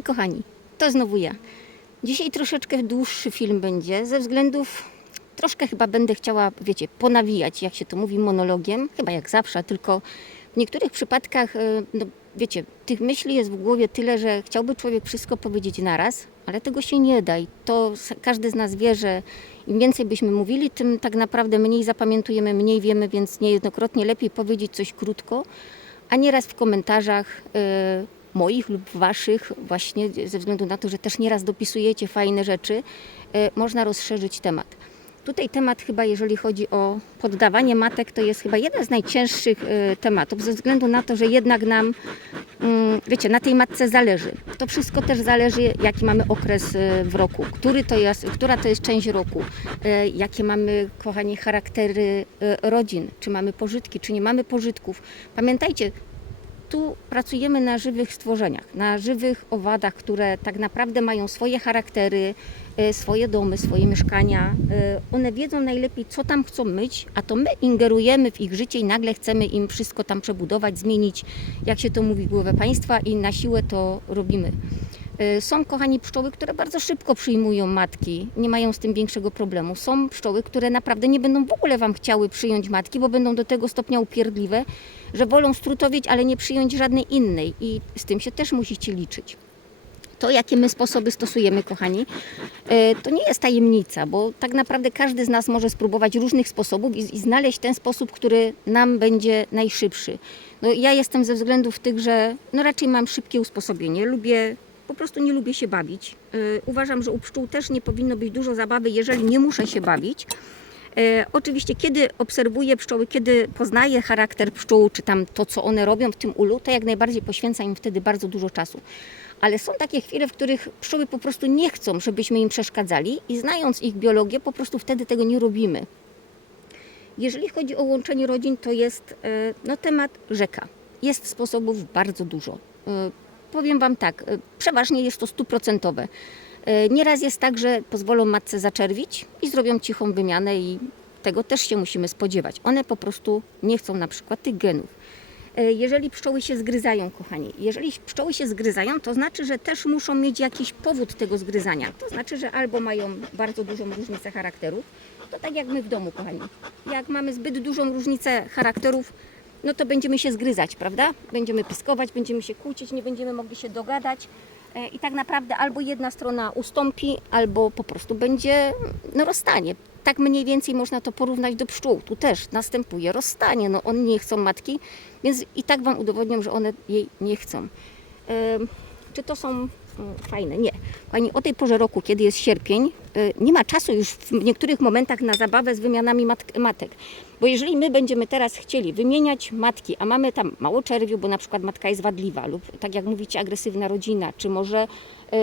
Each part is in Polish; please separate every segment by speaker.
Speaker 1: Hej kochani, to znowu ja. Dzisiaj troszeczkę dłuższy film będzie, ze względów troszkę chyba będę chciała, wiecie, ponawijać, jak się to mówi, monologiem, chyba jak zawsze, tylko w niektórych przypadkach, e, no wiecie, tych myśli jest w głowie tyle, że chciałby człowiek wszystko powiedzieć naraz, ale tego się nie da i to każdy z nas wie, że im więcej byśmy mówili, tym tak naprawdę mniej zapamiętujemy, mniej wiemy, więc niejednokrotnie lepiej powiedzieć coś krótko, a nieraz w komentarzach e, moich lub waszych, właśnie ze względu na to, że też nieraz dopisujecie fajne rzeczy, e, można rozszerzyć temat. Tutaj temat chyba, jeżeli chodzi o poddawanie matek, to jest chyba jeden z najcięższych e, tematów, ze względu na to, że jednak nam, mm, wiecie, na tej matce zależy. To wszystko też zależy, jaki mamy okres e, w roku, który to jest, która to jest część roku, jakie mamy, kochani, charaktery rodzin, czy mamy pożytki, czy nie mamy pożytków. Pamiętajcie, tu pracujemy na żywych stworzeniach, na żywych owadach, które tak naprawdę mają swoje charaktery, e, swoje domy, swoje mieszkania. E, One wiedzą najlepiej, co tam chcą myć, a to my ingerujemy w ich życie i nagle chcemy im wszystko tam przebudować, zmienić, jak się to mówi, głowę państwa i na siłę to robimy. E, Są, kochani, pszczoły, które bardzo szybko przyjmują matki, nie mają z tym większego problemu. Są pszczoły, które naprawdę nie będą w ogóle Wam chciały przyjąć matki, bo będą do tego stopnia upierdliwe, że wolą strutowieć, ale nie przyjąć żadnej innej i z tym się też musicie liczyć. To, jakie my sposoby stosujemy, kochani, e, to nie jest tajemnica, bo tak naprawdę każdy z nas może spróbować różnych sposobów i, i znaleźć ten sposób, który nam będzie najszybszy. No, ja jestem ze względów tych, że no, raczej mam szybkie usposobienie, lubię, po prostu nie lubię się bawić. E, Uważam, że u pszczół też nie powinno być dużo zabawy, jeżeli nie muszę się bawić. E, oczywiście, kiedy obserwuję pszczoły, kiedy poznaję charakter pszczół, czy tam to, co one robią w tym ulu, to jak najbardziej poświęcam im wtedy bardzo dużo czasu. Ale są takie chwile, w których pszczoły po prostu nie chcą, żebyśmy im przeszkadzali i znając ich biologię, po prostu wtedy tego nie robimy. Jeżeli chodzi o łączenie rodzin, to jest e, no, temat rzeka. Jest sposobów bardzo dużo. Powiem Wam tak, e, przeważnie jest to stuprocentowe. E, Nieraz jest tak, że pozwolą matce zaczerwić i zrobią cichą wymianę i tego też się musimy spodziewać. One po prostu nie chcą na przykład tych genów. E, Jeżeli pszczoły się zgryzają, kochani, jeżeli pszczoły się zgryzają, to znaczy, że też muszą mieć jakiś powód tego zgryzania. To znaczy, że albo mają bardzo dużą różnicę charakterów, to tak jak my w domu, kochani. Jak mamy zbyt dużą różnicę charakterów, no to będziemy się zgryzać, prawda? Będziemy pyskować, będziemy się kłócić, nie będziemy mogli się dogadać. E, I tak naprawdę albo jedna strona ustąpi, albo po prostu będzie no, rozstanie. Tak mniej więcej można to porównać do pszczół. Tu też następuje rozstanie. No, one nie chcą matki, więc i tak Wam udowodnią, że one jej nie chcą. Em, Czy to są mm, fajne? Nie. Pani, o tej porze roku, kiedy jest sierpień, y, nie ma czasu już w niektórych momentach na zabawę z wymianami mat- matek. Bo jeżeli my będziemy teraz chcieli wymieniać matki, a mamy tam mało czerwiu, bo na przykład matka jest wadliwa lub tak jak mówicie, agresywna rodzina, czy może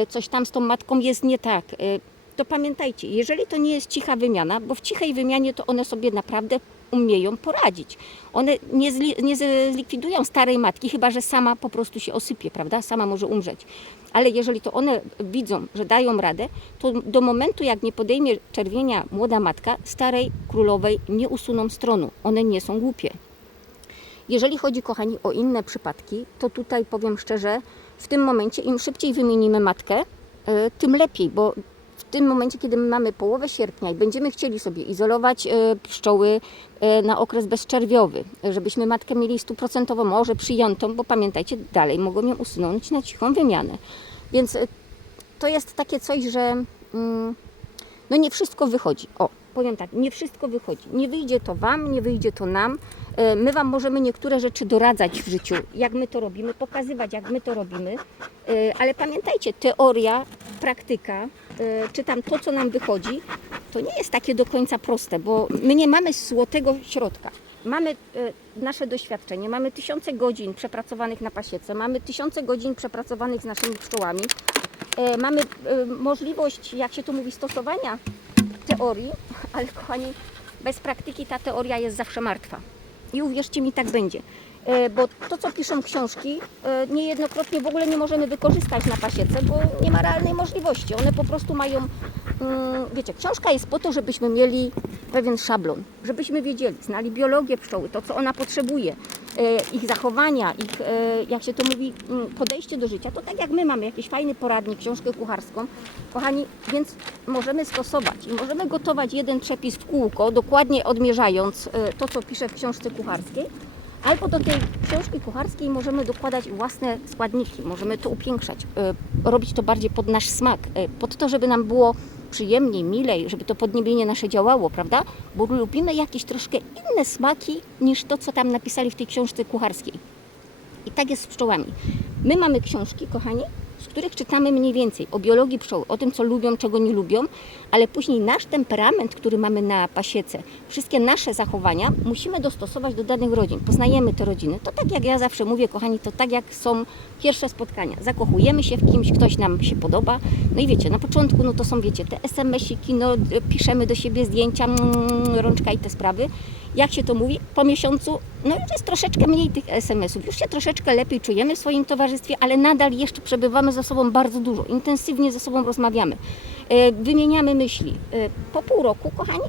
Speaker 1: y, coś tam z tą matką jest nie tak, y, to pamiętajcie, jeżeli to nie jest cicha wymiana, bo w cichej wymianie to one sobie naprawdę umieją poradzić. One nie, zli, nie zlikwidują starej matki, chyba że sama po prostu się osypie, prawda? Sama może umrzeć. Ale jeżeli to one widzą, że dają radę, to do momentu, jak nie podejmie czerwienia młoda matka, starej królowej nie usuną stronu. One nie są głupie. Jeżeli chodzi, kochani, o inne przypadki, to tutaj powiem szczerze, w tym momencie im szybciej wymienimy matkę, y, tym lepiej, bo tym momencie, kiedy my mamy połowę sierpnia i będziemy chcieli sobie izolować e, pszczoły e, na okres bezczerwiowy, e, żebyśmy matkę mieli stuprocentowo może przyjętą, bo pamiętajcie, dalej mogą ją usunąć na cichą wymianę. Więc to jest takie coś, że mm, no nie wszystko wychodzi. O, powiem tak, nie wszystko wychodzi. Nie wyjdzie to Wam, nie wyjdzie to nam. E, My Wam możemy niektóre rzeczy doradzać w życiu, jak my to robimy, pokazywać, jak my to robimy, E, ale pamiętajcie, teoria, praktyka, e, czy tam to, co nam wychodzi, to nie jest takie do końca proste, bo my nie mamy złotego środka. Mamy nasze doświadczenie, mamy tysiące godzin przepracowanych na pasiece, mamy tysiące godzin przepracowanych z naszymi pszczołami, mamy możliwość, jak się tu mówi, stosowania teorii, ale kochani, bez praktyki ta teoria jest zawsze martwa. I uwierzcie mi, tak będzie. E, Bo to, co piszą książki, e, niejednokrotnie w ogóle nie możemy wykorzystać na pasiece, bo nie ma realnej możliwości. One po prostu mają, mm, wiecie, książka jest po to, żebyśmy mieli pewien szablon, żebyśmy wiedzieli, znali biologię pszczoły, to, co ona potrzebuje, ich zachowania, ich, e, jak się to mówi, podejście do życia, to tak jak my mamy jakiś fajny poradnik, książkę kucharską, kochani, więc możemy stosować i możemy gotować jeden przepis w kółko, dokładnie odmierzając e, to, co pisze w książce kucharskiej, Albo do tej książki kucharskiej możemy dokładać własne składniki, możemy to upiększać, e, robić to bardziej pod nasz smak, e, pod to, żeby nam było przyjemniej, milej, żeby to podniebienie nasze działało, prawda? Bo lubimy jakieś troszkę inne smaki niż to, co tam napisali w tej książce kucharskiej. I tak jest z pszczołami. My mamy książki, kochani, z których czytamy mniej więcej o biologii pszczoły, o tym, co lubią, czego nie lubią, ale później nasz temperament, który mamy na pasiece, wszystkie nasze zachowania musimy dostosować do danych rodzin. Poznajemy te rodziny. To tak jak ja zawsze mówię, kochani, to tak jak są pierwsze spotkania. Zakochujemy się w kimś, ktoś nam się podoba. No i wiecie, na początku no to są, wiecie, te SMS-iki, no piszemy do siebie zdjęcia, mm, rączka i te sprawy. Jak się to mówi? Po miesiącu, no już jest troszeczkę mniej tych SMS-ów, już się troszeczkę lepiej czujemy w swoim towarzystwie, ale nadal jeszcze przebywamy ze sobą bardzo dużo, intensywnie ze sobą rozmawiamy, e, wymieniamy myśli. E, Po pół roku, kochani,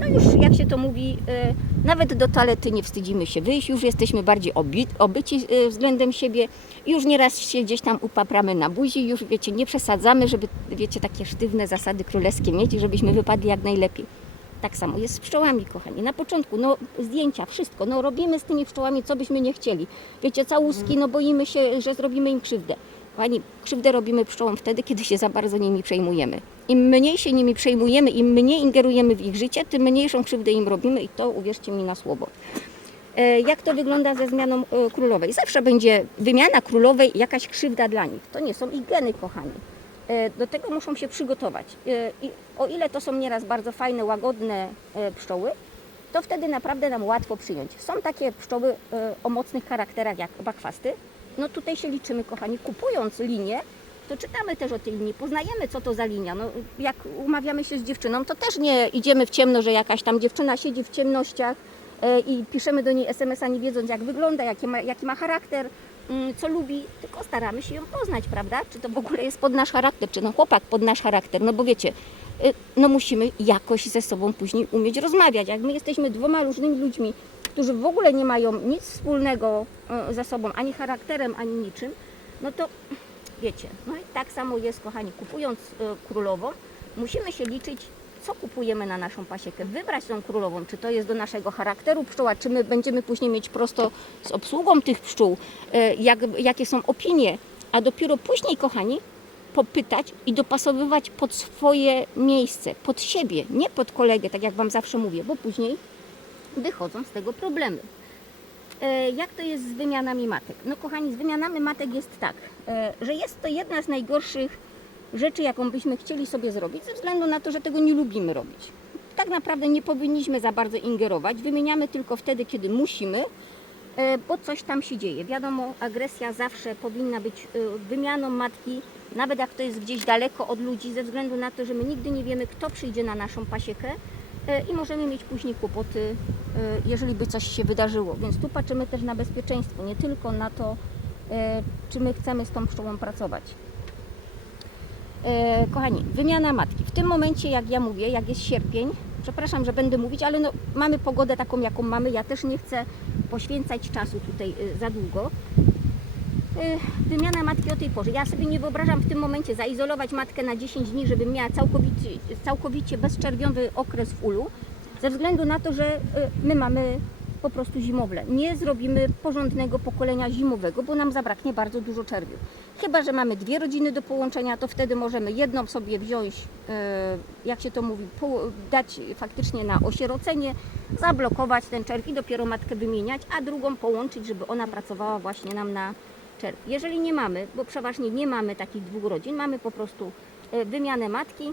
Speaker 1: no już jak się to mówi, e, nawet do toalety nie wstydzimy się wyjść, już jesteśmy bardziej obi- obyci względem siebie, już nieraz się gdzieś tam upapramy na buzi, już wiecie, nie przesadzamy, żeby wiecie, takie sztywne zasady królewskie mieć żebyśmy wypadli jak najlepiej. Tak samo jest z pszczołami, kochani. Na początku, no zdjęcia, wszystko, no robimy z tymi pszczołami, co byśmy nie chcieli. Wiecie, całuski, no boimy się, że zrobimy im krzywdę. Kochani, krzywdę robimy pszczołom wtedy, kiedy się za bardzo nimi przejmujemy. Im mniej się nimi przejmujemy, im mniej ingerujemy w ich życie, tym mniejszą krzywdę im robimy i to uwierzcie mi na słowo. E, Jak to wygląda ze zmianą e, królowej? Zawsze będzie wymiana królowej jakaś krzywda dla nich. To nie są ich geny, kochani. E, Do tego muszą się przygotować. E, I o ile to są nieraz bardzo fajne, łagodne e, pszczoły, to wtedy naprawdę nam łatwo przyjąć. Są takie pszczoły o mocnych charakterach jak bakwasty. No tutaj się liczymy, kochani, kupując linię, to czytamy też o tej linii, poznajemy co to za linia. No, jak umawiamy się z dziewczyną, to też nie idziemy w ciemno, że jakaś tam dziewczyna siedzi w ciemnościach i piszemy do niej SMS-a nie wiedząc jak wygląda, jaki ma, jaki ma charakter, co lubi, tylko staramy się ją poznać, prawda? Czy to w ogóle jest pod nasz charakter, czy no chłopak pod nasz charakter, no bo wiecie, y, no musimy jakoś ze sobą później umieć rozmawiać. Jak my jesteśmy dwoma różnymi ludźmi, którzy w ogóle nie mają nic wspólnego e, ze sobą, ani charakterem, ani niczym, no to wiecie, no i tak samo jest, kochani, kupując e, królową, musimy się liczyć, co kupujemy na naszą pasiekę, wybrać tą królową, czy to jest do naszego charakteru pszczoła, czy my będziemy później mieć prosto z obsługą tych pszczół, e, jak, jakie są opinie, a dopiero później, kochani, popytać i dopasowywać pod swoje miejsce, pod siebie, nie pod kolegę, tak jak Wam zawsze mówię, bo później wychodzą z tego problemy. E, Jak to jest z wymianami matek? No kochani, z wymianami matek jest tak, e, że jest to jedna z najgorszych rzeczy, jaką byśmy chcieli sobie zrobić, ze względu na to, że tego nie lubimy robić. Tak naprawdę nie powinniśmy za bardzo ingerować, wymieniamy tylko wtedy, kiedy musimy, e, bo coś tam się dzieje. Wiadomo, agresja zawsze powinna być e, wymianą matki, nawet jak to jest gdzieś daleko od ludzi, ze względu na to, że my nigdy nie wiemy, kto przyjdzie na naszą pasiekę e, i możemy mieć później kłopoty, jeżeli by coś się wydarzyło. Więc tu patrzymy też na bezpieczeństwo, nie tylko na to, czy my chcemy z tą pszczołą pracować. E, Kochani, wymiana matki. W tym momencie, jak ja mówię, jak jest sierpień, przepraszam, że będę mówić, ale no, mamy pogodę taką, jaką mamy. Ja też nie chcę poświęcać czasu tutaj e, za długo. E, Wymiana matki o tej porze. Ja sobie nie wyobrażam w tym momencie zaizolować matkę na 10 dni, żeby miała całkowicie, całkowicie bezczerwiowy okres w ulu, ze względu na to, że my mamy po prostu zimowle. Nie zrobimy porządnego pokolenia zimowego, bo nam zabraknie bardzo dużo czerwiu. Chyba, że mamy dwie rodziny do połączenia, to wtedy możemy jedną sobie wziąć, e, jak się to mówi, dać faktycznie na osierocenie, zablokować ten czerw i dopiero matkę wymieniać, a drugą połączyć, żeby ona pracowała właśnie nam na czerw. Jeżeli nie mamy, bo przeważnie nie mamy takich dwóch rodzin, mamy po prostu e, wymianę matki,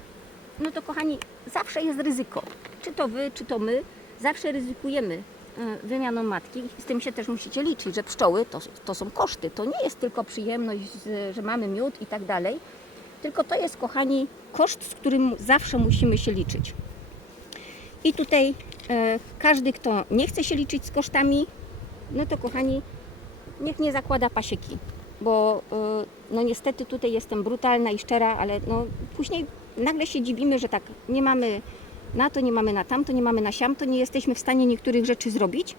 Speaker 1: no to kochani, zawsze jest ryzyko. Czy to wy, czy to my, zawsze ryzykujemy wymianą matki. Z tym się też musicie liczyć, że pszczoły to, to są koszty. To nie jest tylko przyjemność, że mamy miód i tak dalej, tylko to jest, kochani, koszt, z którym zawsze musimy się liczyć. I tutaj e, każdy, kto nie chce się liczyć z kosztami, no to kochani, niech nie zakłada pasieki, bo e, no niestety tutaj jestem brutalna i szczera, ale no później nagle się dziwimy, że tak nie mamy na to, nie mamy na tamto, nie mamy na siamto, nie jesteśmy w stanie niektórych rzeczy zrobić.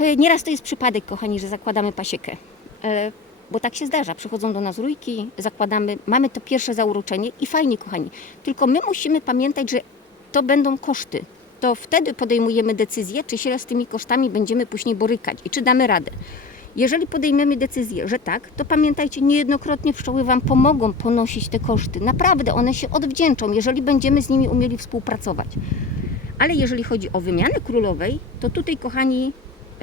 Speaker 1: E, Nieraz to jest przypadek, kochani, że zakładamy pasiekę. E, Bo tak się zdarza. Przychodzą do nas rójki, zakładamy, mamy to pierwsze zauroczenie i fajnie, kochani. Tylko my musimy pamiętać, że to będą koszty. To wtedy podejmujemy decyzję, czy się z tymi kosztami będziemy później borykać i czy damy radę. Jeżeli podejmiemy decyzję, że tak, to pamiętajcie, niejednokrotnie pszczoły Wam pomogą ponosić te koszty. Naprawdę, one się odwdzięczą, jeżeli będziemy z nimi umieli współpracować. Ale jeżeli chodzi o wymianę królowej, to tutaj, kochani,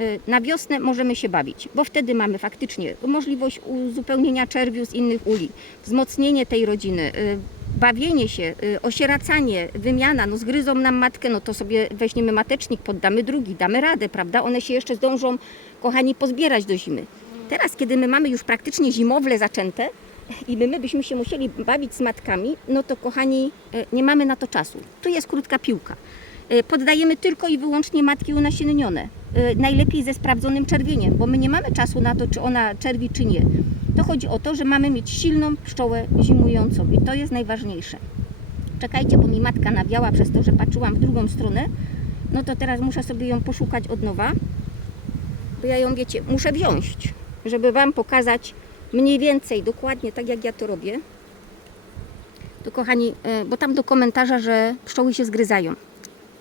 Speaker 1: y, na wiosnę możemy się bawić, bo wtedy mamy faktycznie możliwość uzupełnienia czerwiu z innych uli, wzmocnienie tej rodziny, y, bawienie się, y, osieracanie, wymiana, no zgryzą nam matkę, no to sobie weźmiemy matecznik, poddamy drugi, damy radę, prawda? One się jeszcze zdążą, kochani, pozbierać do zimy. Teraz, kiedy my mamy już praktycznie zimowle zaczęte i my, my byśmy się musieli bawić z matkami, no to kochani, y, nie mamy na to czasu. Tu jest krótka piłka. Y, Poddajemy tylko i wyłącznie matki unasiennione. Y, Najlepiej ze sprawdzonym czerwieniem, bo my nie mamy czasu na to, czy ona czerwi, czy nie. To chodzi o to, że mamy mieć silną pszczołę zimującą i to jest najważniejsze. Czekajcie, bo mi matka nawiała przez to, że patrzyłam w drugą stronę. No to teraz muszę sobie ją poszukać od nowa, bo ja ją, wiecie, muszę wziąć, żeby Wam pokazać mniej więcej, dokładnie tak jak ja to robię. To kochani, y, bo tam do komentarza, że pszczoły się zgryzają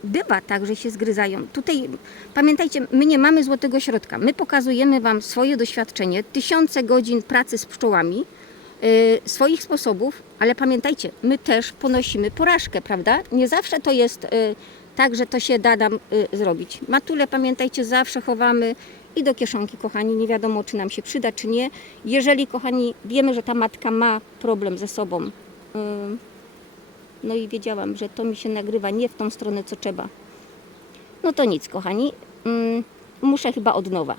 Speaker 1: bywa tak, że się zgryzają. Tutaj pamiętajcie, my nie mamy złotego środka. My pokazujemy Wam swoje doświadczenie, tysiące godzin pracy z pszczołami, yy, swoich sposobów, ale pamiętajcie, my też ponosimy porażkę, prawda? Nie zawsze to jest yy, tak, że to się da nam yy, zrobić. Matule, pamiętajcie, zawsze chowamy i do kieszonki, kochani, nie wiadomo, czy nam się przyda, czy nie. Jeżeli, kochani, wiemy, że ta matka ma problem ze sobą, yy, no i wiedziałam, że to mi się nagrywa nie w tą stronę, co trzeba. No to nic, kochani. Mm, muszę chyba od nowa.